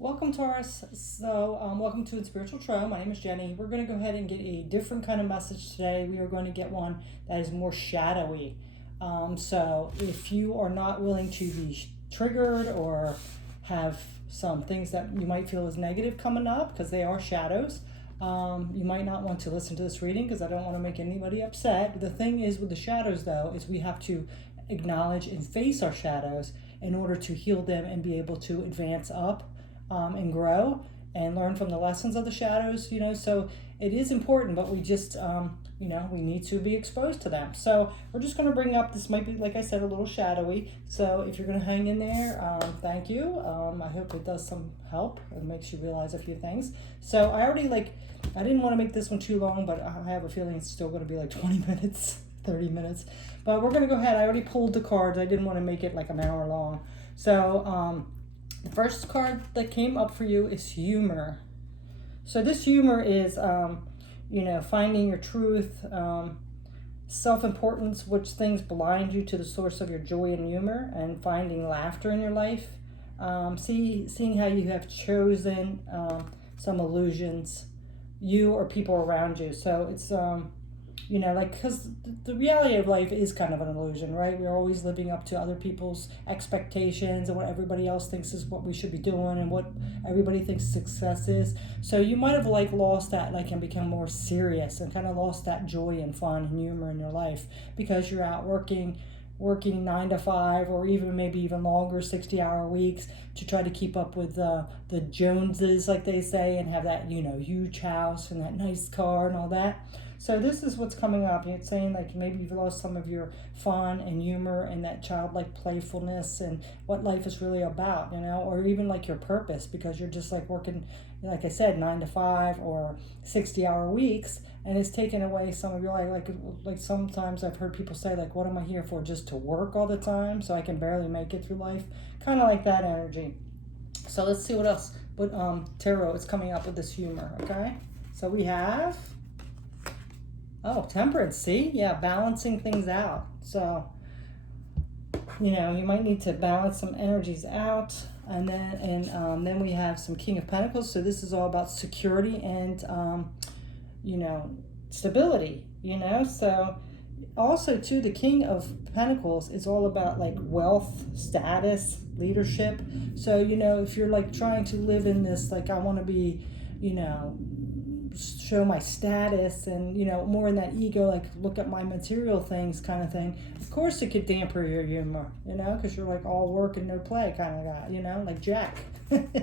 Welcome, Taurus. Welcome to Spiritual Tro. My name is Jenny. We're going to go ahead and get a different kind of message today. We are going to get one that is more shadowy. So, if you are not willing to be triggered or have some things that you might feel is negative coming up, because they are shadows, you might not want to listen to this reading because I don't want to make anybody upset. The thing is with the shadows, though, is we have to acknowledge and face our shadows in order to heal them and be able to advance up and grow and learn from the lessons of the shadows, so it is important, but we just, we need to be exposed to them. So we're just going to bring up, this might be, like I said, a little shadowy. So if you're going to hang in there, thank you. I hope it does some help and makes you realize a few things. So I didn't want to make this one too long, but I have a feeling it's still going to be like 20 minutes, 30 minutes. But we're going to go ahead. I already pulled the cards. I didn't want to make it like an hour long. So, the first card that came up for you is humor. So this humor is, finding your truth, self-importance, which things blind you to the source of your joy and humor, and finding laughter in your life. Seeing how you have chosen some illusions, you or people around you. So it's, because the reality of life is kind of an illusion, right? We're always living up to other people's expectations and what everybody else thinks is what we should be doing and what everybody thinks success is. So you might have lost that, and become more serious and kind of lost that joy and fun and humor in your life because you're out working 9 to 5 or maybe even longer 60-hour weeks to try to keep up with the Joneses, like they say, and have that huge house and that nice car and all that. So this is what's coming up. It's saying maybe you've lost some of your fun and humor and that childlike playfulness and what life is really about, or even your purpose, because you're just working, like I said, 9 to 5 or 60-hour weeks, and it's taken away some of your life. Like sometimes I've heard people say, what am I here for? Just to work all the time so I can barely make it through life? Kind of like that energy. So let's see what else. But tarot is coming up with this humor, okay? So we have, temperance, see? Yeah, balancing things out. So, you might need to balance some energies out. And then we have some King of Pentacles. So this is all about security and, stability, So also, too, the King of Pentacles is all about wealth, status, leadership. So, if you're trying to live in this, I want to be, show my status and, more in that ego, look at my material things kind of thing. Of course, it could damper your humor, because you're all work and no play kind of guy, like Jack.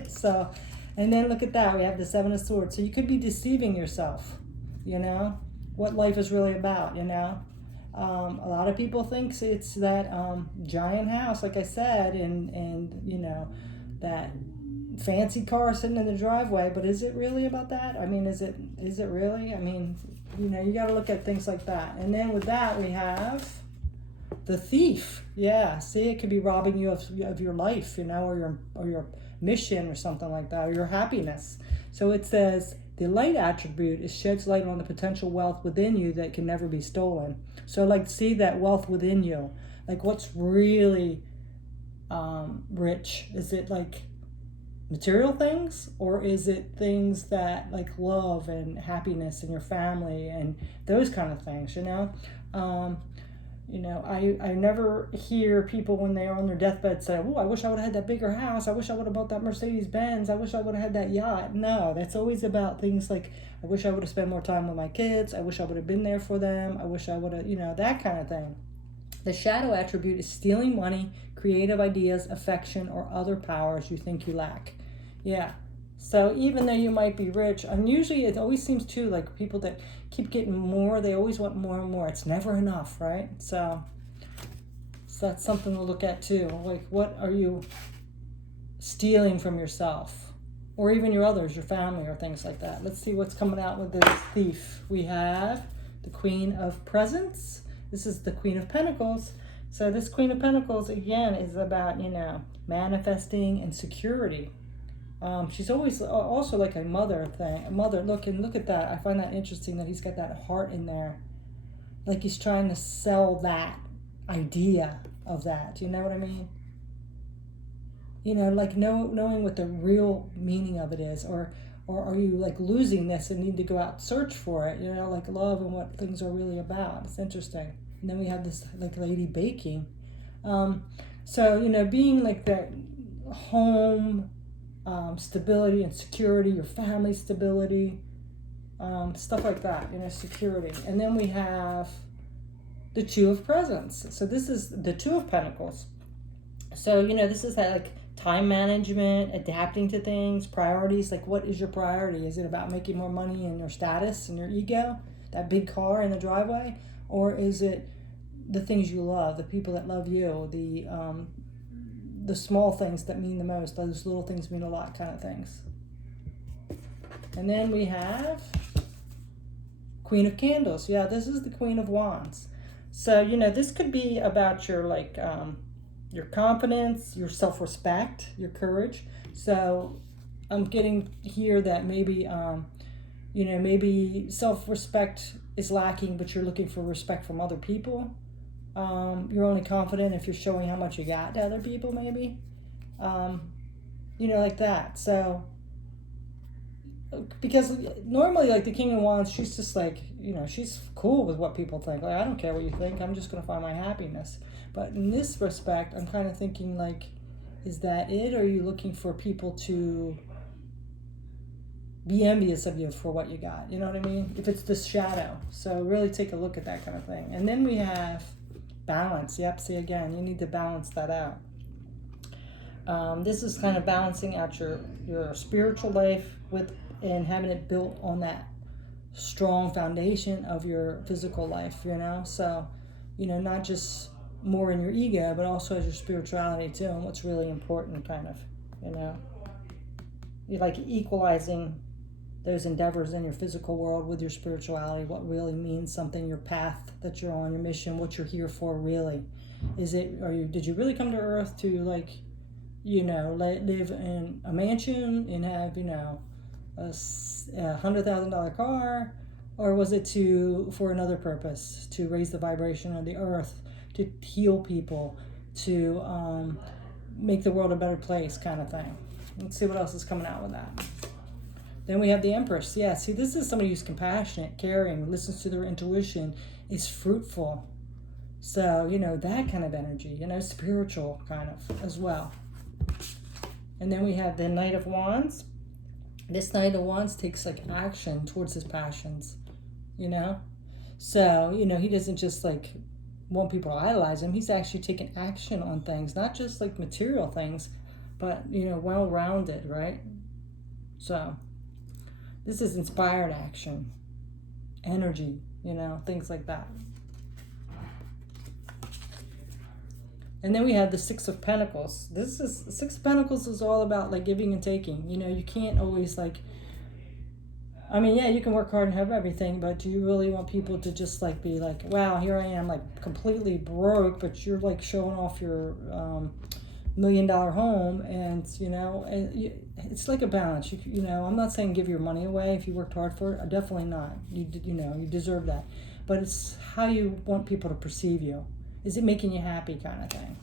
So, and then look at that. We have the Seven of Swords. So you could be deceiving yourself, what life is really about, a lot of people think it's that giant house, like I said, and that fancy car sitting in the driveway, but is it really about that? I mean, is it really? I mean, you got to look at things like that. And then with that, we have the Thief. Yeah, see, it could be robbing you of your life, or your mission or something like that, or your happiness. So it says, the light attribute is sheds light on the potential wealth within you that can never be stolen. So see that wealth within you. What's really rich? Is it material things, or is it things that love and happiness in your family and those kind of things? I never hear people when they are on their deathbed say, "Oh, I wish I would have had that bigger house. I wish I would have bought that Mercedes Benz. I wish I would have had that yacht." No, that's always about things I wish I would have spent more time with my kids. I wish I would have been there for them. I wish I would have, that kind of thing. The shadow attribute is stealing money, creative ideas, affection, or other powers you think you lack. Yeah. So even though you might be rich, and usually it always seems too people that keep getting more, they always want more and more. It's never enough, right? So that's something to look at too. What are you stealing from yourself? Or even your others, your family, or things like that. Let's see what's coming out with this Thief. We have the Queen of Presents. This is the Queen of Pentacles. So this Queen of Pentacles, again, is about, manifesting and security. She's always also like a mother thing. A mother, look at that. I find that interesting that he's got that heart in there. He's trying to sell that idea of that. You know what I mean? like knowing what the real meaning of it is, or are you like losing this and need to go out and search for it, like love and what things are really about. It's interesting. And then we have this like lady baking. So being like that home stability and security, your family stability, stuff like that, security. And then we have the Two of Presents. So this is the Two of Pentacles. So, this is that like time management, adapting to things, priorities. Like, what is your priority? Is it about making more money and your status and your ego, that big car in the driveway? Or is it the things you love, the people that love you, the small things that mean the most, those little things mean a lot kind of things? And then we have Queen of Candles. Yeah, this is the Queen of Wands. So, this could be about your like your confidence, your self-respect, your courage. So I'm getting here that maybe maybe self-respect is lacking, but you're looking for respect from other people. You're only confident if you're showing how much you got to other people, maybe. Like that. So because normally like the King of Wands, she's just like, she's cool with what people think. Like, I don't care what you think, I'm just going to find my happiness. But in this respect, I'm kind of thinking like, is that it? Or are you looking for people to be envious of you for what you got? You know what I mean? If it's the shadow. So really take a look at that kind of thing. And then we have balance. Yep, see again, you need to balance that out. This is kind of balancing out your spiritual life and having it built on that strong foundation of your physical life, So, not just more in your ego, but also as your spirituality too, and what's really important, kind of, You're like equalizing those endeavors in your physical world with your spirituality, what really means something, your path that you're on, your mission, what you're here for really. Did you really come to Earth to like, live in a mansion and have, a $100,000 car, or was it for another purpose, to raise the vibration of the earth, to heal people, to make the world a better place, kind of thing? Let's see what else is coming out with that. Then we have the Empress. Yeah, see, this is somebody who's compassionate, caring, listens to their intuition, is fruitful. So, that kind of energy, spiritual kind of as well. And then we have the Knight of Wands. This Knight of Wands takes like action towards his passions, So, he doesn't just like want people to idolize him. He's actually taking action on things, not just like material things, but, well-rounded, right? So this is inspired action, energy, things like that. And then we have the Six of Pentacles. Six of Pentacles is all about like giving and taking. You can't always like, you can work hard and have everything, but do you really want people to just like be like, wow, here I am like completely broke, but you're like showing off your $1 million home, and it's like a balance. I'm not saying give your money away if you worked hard for it. Definitely not. You deserve that, but it's how you want people to perceive you. Is it making you happy, kind of thing?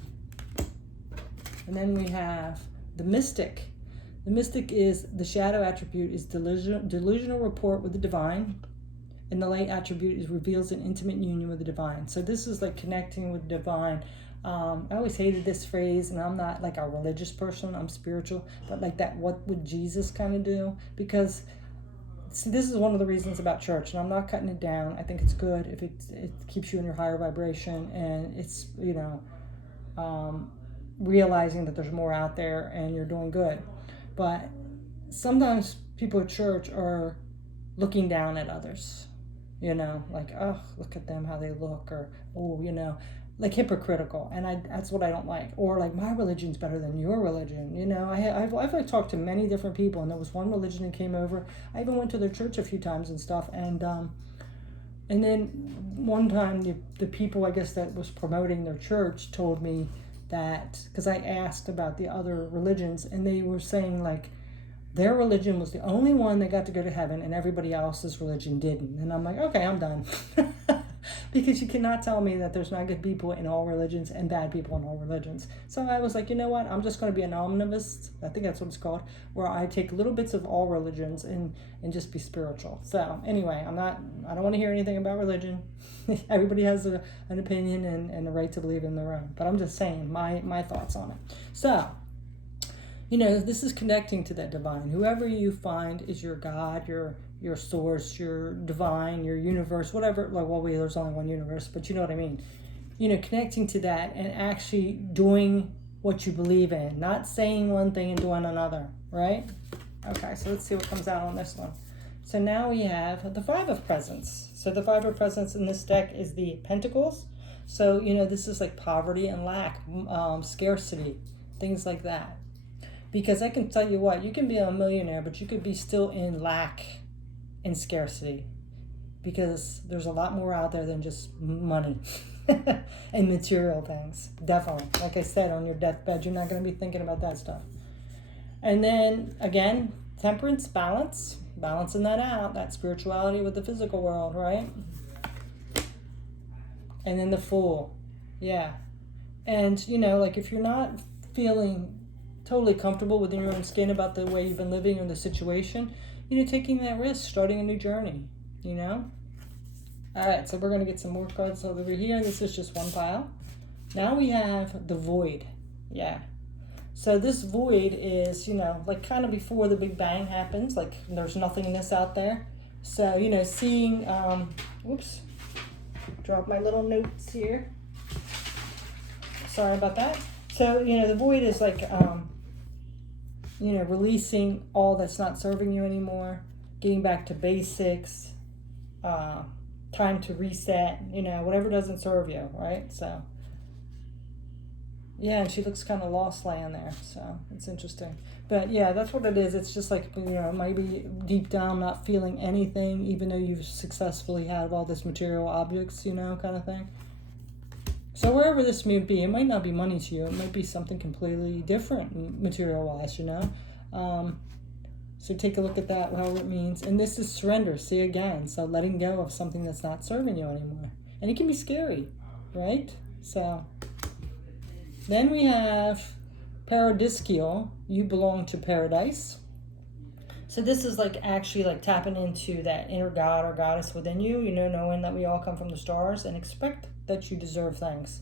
And then we have the Mystic. The Mystic is the shadow attribute is delusional rapport with the divine, and the light attribute reveals an intimate union with the divine. So this is like connecting with the divine. I always hated this phrase, and I'm not like a religious person, I'm spiritual, but like that, what would Jesus kind of do? Because see, this is one of the reasons about church, and I'm not cutting it down. I think it's good if it keeps you in your higher vibration, and it's, realizing that there's more out there and you're doing good. But sometimes people at church are looking down at others, like, oh, look at them, how they look, or, oh, like hypocritical, and that's what I don't like. Or like, my religion's better than your religion. I've like talked to many different people, and there was one religion that came over. I even went to their church a few times and stuff, and then one time the people, I guess, that was promoting their church told me that, because I asked about the other religions, and they were saying like their religion was the only one that got to go to heaven and everybody else's religion didn't. And I'm like, okay, I'm done. Because you cannot tell me that there's not good people in all religions and bad people in all religions. So I was like, you know what? I'm just going to be an omnivist. I think that's what it's called, where I take little bits of all religions and just be spiritual. So anyway, I don't want to hear anything about religion. Everybody has an opinion and the right to believe in their own. But I'm just saying my thoughts on it. So, this is connecting to that divine. Whoever you find is your God, your source, your divine, your universe, whatever. There's only one universe, but you know what I mean. Connecting to that and actually doing what you believe in, not saying one thing and doing another, right? Okay, so let's see what comes out on this one. So now we have the Five of Presents. So the Five of Presents in this deck is the Pentacles. So, this is like poverty and lack, scarcity, things like that. Because I can tell you what, you can be a millionaire, but you could be still in lack and scarcity. Because there's a lot more out there than just money and material things. Definitely. Like I said, on your deathbed, you're not going to be thinking about that stuff. And then, again, temperance, balance. Balancing that out, that spirituality with the physical world, right? And then the Fool. Yeah. And, like if you're not feeling totally comfortable within your own skin about the way you've been living or the situation, taking that risk, starting a new journey, All right, so we're going to get some more cards over here. This is just one pile. Now we have the Void. Yeah. So this void is, like kind of before the Big Bang happens, like there's nothingness out there. So, seeing, drop my little notes here. Sorry about that. So, the void is like, releasing all that's not serving you anymore, getting back to basics, time to reset, whatever doesn't serve you, right? So. Yeah, and she looks kind of lost laying there, so it's interesting. But yeah, that's what it is. It's just like, maybe deep down not feeling anything, even though you've successfully had all this material objects, kind of thing. So wherever this may be, it might not be money to you. It might be something completely different material-wise, So take a look at that, however it means. And this is surrender, see again. So letting go of something that's not serving you anymore. And it can be scary, right? So... Then we have Paradisial, you belong to paradise. So this is like actually like tapping into that inner god or goddess within you, knowing that we all come from the stars and expect that you deserve things,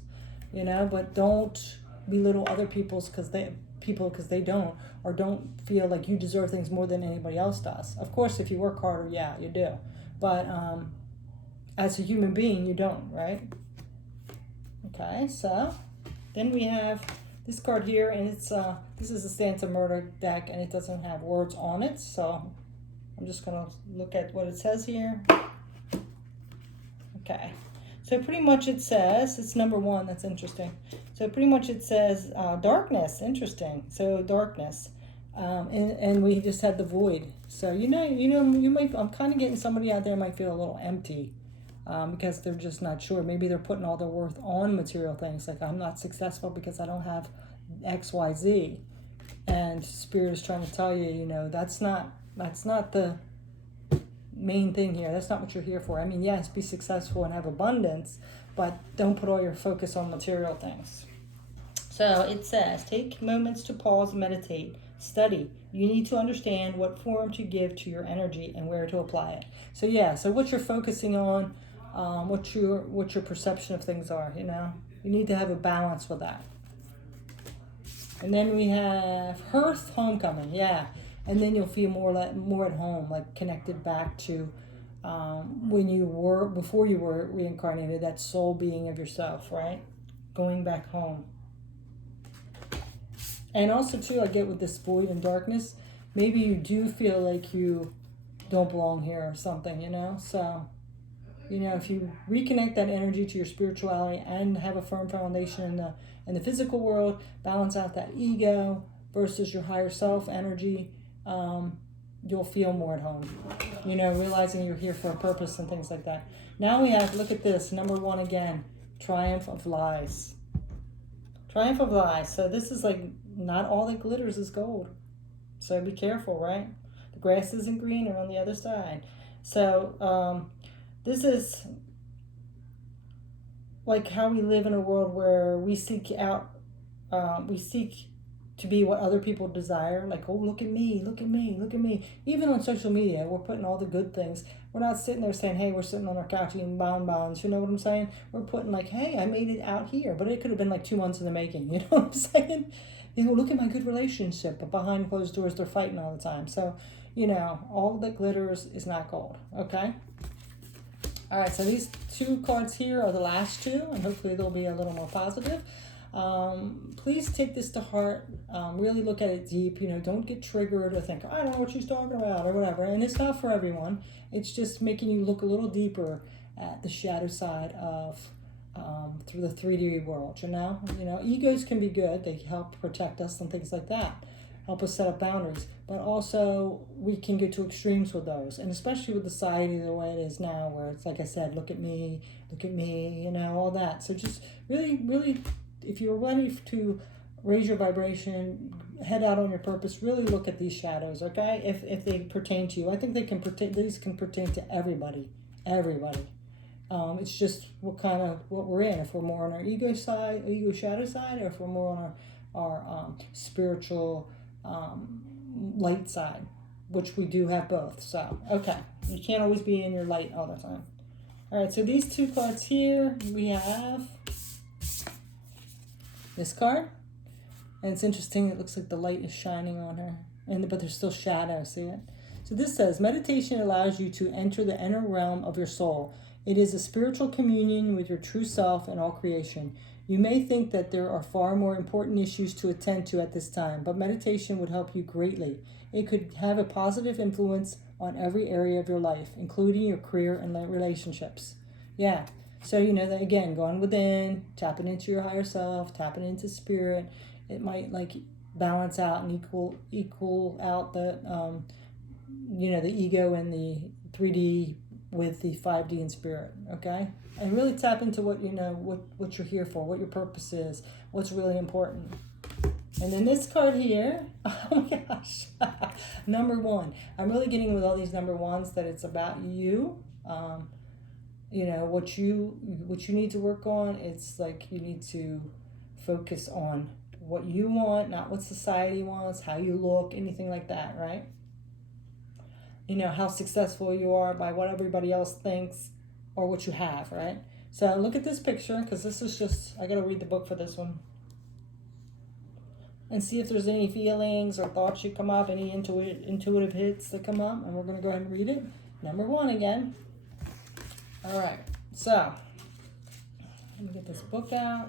but don't belittle other people's because they don't, or don't feel like you deserve things more than anybody else does. Of course, if you work harder, yeah, you do. But as a human being, you don't, right? Okay, so... Then we have this card here, and it's this is a Stanza Murder deck, and it doesn't have words on it, so I'm just going to look at what it says here. Okay, so pretty much it says, it's number 1, that's interesting. So pretty much it says darkness, interesting, so darkness, and we just had the void. So, you might, I'm kind of getting somebody out there might feel a little empty. Because they're just not sure. Maybe they're putting all their worth on material things. Like, I'm not successful because I don't have X, Y, Z. And Spirit is trying to tell you, that's not the main thing here. That's not what you're here for. I mean, yes, be successful and have abundance, but don't put all your focus on material things. So it says, take moments to pause, meditate, study. You need to understand what form to give to your energy and where to apply it. So yeah, so what you're focusing on, what your perception of things are, you need to have a balance with that. And then we have Hearth, homecoming, yeah, and then you'll feel more at home, like connected back to before you were reincarnated, that soul being of yourself, right? Going back home. And also too, I get with this void and darkness, maybe you do feel like you don't belong here or something, so. If you reconnect that energy to your spirituality and have a firm foundation in the physical world, balance out that ego versus your higher self energy, you'll feel more at home. Realizing you're here for a purpose and things like that. Now we have, look at this, number 1 again, Triumph of Lies. Triumph of Lies. So this is like, not all that glitters is gold. So be careful, right? The grass isn't greener on the other side. So, this is like how we live in a world where we seek to be what other people desire. Like, oh, look at me, look at me, look at me. Even on social media, we're putting all the good things. We're not sitting there saying, hey, we're sitting on our couch eating bonbons. You know what I'm saying? We're putting like, hey, I made it out here. But it could have been like 2 months in the making. You know what I'm saying? You know, look at my good relationship. But behind closed doors, they're fighting all the time. So, you know, all that glitters is not gold. Okay? All right, so these 2 cards here are the last 2, and hopefully they'll be a little more positive. Please take this to heart. Really look at it deep. You know, don't get triggered or think, I don't know what she's talking about or whatever. And it's not for everyone. It's just making you look a little deeper at the shadow side of through the 3D world. You know, egos can be good. They help protect us and things like that. Help us set up boundaries. But also, we can get to extremes with those. And especially with society the way it is now, where it's like I said, look at me, you know, all that. So just really, really, if you're ready to raise your vibration, head out on your purpose, really look at these shadows, okay? If they pertain to you. I think these can pertain to everybody. It's just what we're in. If we're more on our ego shadow side, or if we're more on our spiritual light side, which we do have both. So, okay. You can't always be in your light all the time. All right, so these 2 cards here, we have this card. And it's interesting, it looks like the light is shining on her, but there's still shadow, see it? So this says, meditation allows you to enter the inner realm of your soul. It is a spiritual communion with your true self and all creation. You may think that there are far more important issues to attend to at this time, but meditation would help you greatly. It could have a positive influence on every area of your life, including your career and relationships. Yeah. So, you know, that again, going within, tapping into your higher self, tapping into spirit, it might like balance out and equal out the, you know, the ego and the 3D with the 5D and spirit, okay? And really tap into what, you know, what you're here for, what your purpose is, what's really important. And then this card here, oh my gosh, number 1. I'm really getting with all these number 1s that it's about you. You know, what you need to work on. It's like you need to focus on what you want, not what society wants, how you look, anything like that, right? You know, how successful you are by what everybody else thinks or what you have, right? So look at this picture, because this is just, I got to read the book for this one. And see if there's any feelings or thoughts that come up, any intuitive hits that come up. And we're going to go ahead and read it. Number 1 again. All right, so let me get this book out.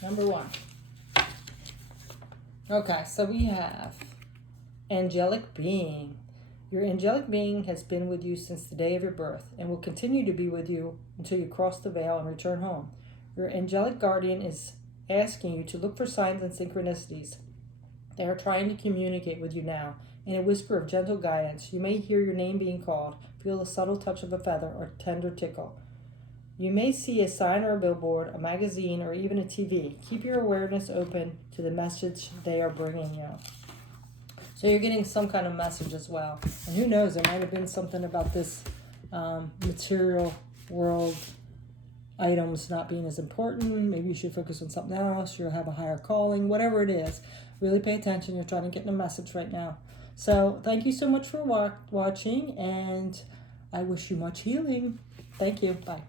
Number 1. Okay, so we have angelic being. Your angelic being has been with you since the day of your birth and will continue to be with you until you cross the veil and return home. Your angelic guardian is asking you to look for signs and synchronicities. They are trying to communicate with you now. In a whisper of gentle guidance, you may hear your name being called, feel the subtle touch of a feather or tender tickle. You may see a sign or a billboard, a magazine, or even a TV. Keep your awareness open to the message they are bringing you. So you're getting some kind of message as well. And who knows, there might have been something about this material world items not being as important. Maybe you should focus on something else. You'll have a higher calling, whatever it is. Really pay attention. You're trying to get a message right now. So thank you so much for watching, and I wish you much healing. Thank you. Bye.